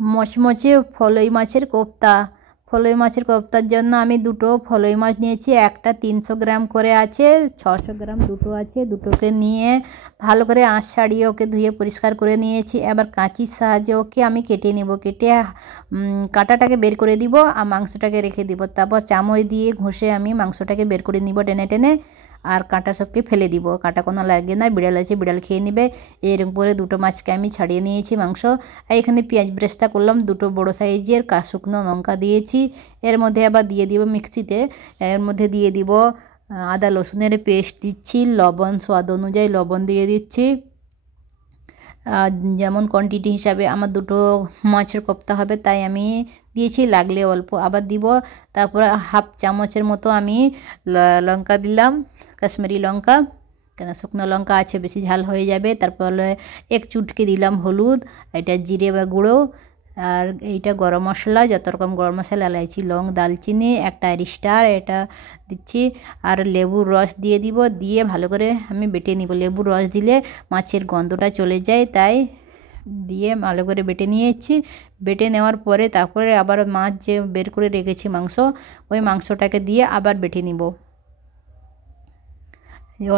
মচমচে ফলই মাছের কোপ্তা। ফলই মাছের কোপ্তার জন্য আমি দুটো ফলই মাছ নিয়েছি, একটা 300 গ্রাম করে আছে, 600 গ্রাম দুটো আছে। দুটোকে নিয়ে ভালো করে আঁশ ছাড়িয়ে ওকে ধুয়ে পরিষ্কার করে নিয়েছি। এবার কাঁচির সাহায্যে ওকে আমি কেটে নেব। কেটে কাঁটাটাকে বের করে দিব আর মাংসটাকে রেখে দিব। তারপর চামচ দিয়ে ঘষে আমি মাংসটাকে বের করে নিব টেনে টেনে, আর কাঁটা সবকে ফেলে দিব। কাঁটা কোনো লাগে না, বিড়াল আছে বিড়াল খেয়ে নেবে। এর উপরে দুটো মাছকে আমি ছাড়িয়ে নিয়েছি মাংস। আর এখানে পেঁয়াজ ব্রেস্তা করলাম, দুটো বড় সাইজের শুকনো লঙ্কা দিয়েছি। এর মধ্যে আবার দিয়ে দিব মিক্সিতে, এর মধ্যে দিয়ে দিব আদা রসুনের পেস্ট দিচ্ছি, লবণ স্বাদ অনুযায়ী লবণ দিয়ে দিচ্ছি। যেমন কোয়ান্টিটি হিসাবে আমার দুটো মাছের কোপ্তা হবে তাই আমি দিয়েছি, লাগলে অল্প আবার দিব। তারপর হাফ চামচের মতো আমি লঙ্কা দিলাম, কাশ্মীরি লঙ্কা, কেন শুকনো লঙ্কা আছে বেশি ঝাল হয়ে যাবে। তারপরে এক চুটকি দিলাম হলুদ, এটা জিরে বা গুঁড়ো, আর এইটা গরম মশলা, যত রকম গরম মশলা, এলাইচি, লং, দালচিনি, একটা স্টার এটা দিচ্ছি। আর লেবুর রস দিয়ে দিব, দিয়ে ভালো করে আমি বেটে নিব। লেবুর রস দিলে মাছের গন্ধটা চলে যায়, তাই দিয়ে ভালো করে বেটে নিয়েছি। বেটে নেওয়ার পরে তারপরে আবার মাছ যে বের করে রেখেছি মাংস, ওই মাংসটাকে দিয়ে আবার বেটে নিব।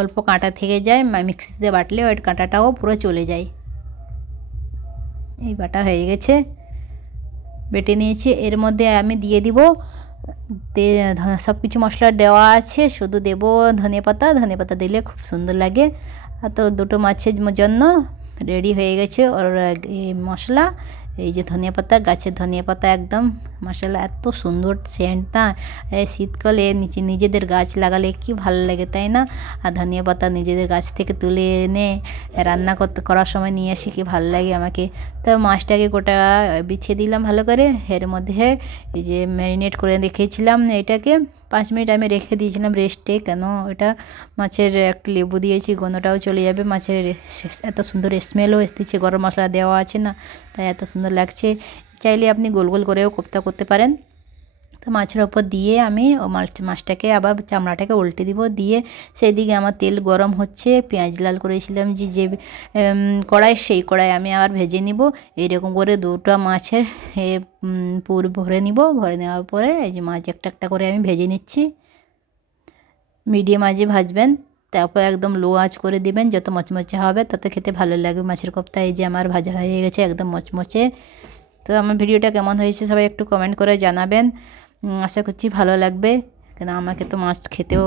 অল্প কাঁটা থেকে যায়, মিক্সিতে বাটলে ওই কাঁটাটাও পুরো চলে যায়। এই বাটা হয়ে গেছে, বেটে নিয়েছি। এর মধ্যে আমি দিয়ে দিব, সব কিছু মশলা দেওয়া আছে, শুধু দেব ধনে পাতা দিলে খুব সুন্দর লাগে। আর তো দুটো মাছের জন্য রেডি হয়ে গেছে ওর মশলা। এই যে ধনিয়া পাতা, গাছের ধনিয়া পাতা, একদম মশলা এত সুন্দর সেন্ট না। শীতকালে নিজেদের গাছ লাগালে কি ভালো লাগে, তাই না? আর ধনিয়া পাতা নিজেদের গাছ থেকে তুলে এনে রান্না করার সময় নিয়ে আসি, কি ভালো লাগে আমাকে। তো মাছটাকে গোটা বিছিয়ে দিলাম ভালো করে। এর মধ্যে এই যে ম্যারিনেট করে রেখেছিলাম এটাকে 5 মিনিট আমি রেখে দিয়েছিলাম রেস্টে, কেন এটা মাছের একটু লেবু দিয়েছি, গন্ধটাও চলে যাবে। মাছের এত সুন্দর স্মেলও এসেছে, গরম মশলা দেওয়া আছে না, তাই এত সুন্দর লাগছে। চাইলে আপনি গোল গোল করেও কোপ্তা করতে পারেন। তো মাছের ওপর দিয়ে আমি ও মাছটাকে আবার চামড়াটাকে উল্টে দিব, দিয়ে সেই দিকে আমার তেল গরম হচ্ছে। পেঁয়াজ লাল করেছিলাম যে কড়াই, সেই কড়াই আমি আবার ভেজে নিব। এইরকম করে দুটো মাছের পুর ভরে নিব। ভরে নেওয়ার পরে এই যে মাছ একটা একটা করে আমি ভেজে নিচ্ছি। মিডিয়াম আঁচে ভাজবেন, তারপর একদম লো আঁচ করে দিবেন। যত মচমচে হবে তত খেতে ভালো লাগবে মাছের কোপ্তা। এই যে আমার ভাজা হয়ে গেছে একদম মচমচে। তো আমার ভিডিওটা কেমন হয়েছে সবাই একটু কমেন্ট করে জানাবেন। আশা করছি ভালো লাগবে, কেন আমাকে তো মাছ খেতেও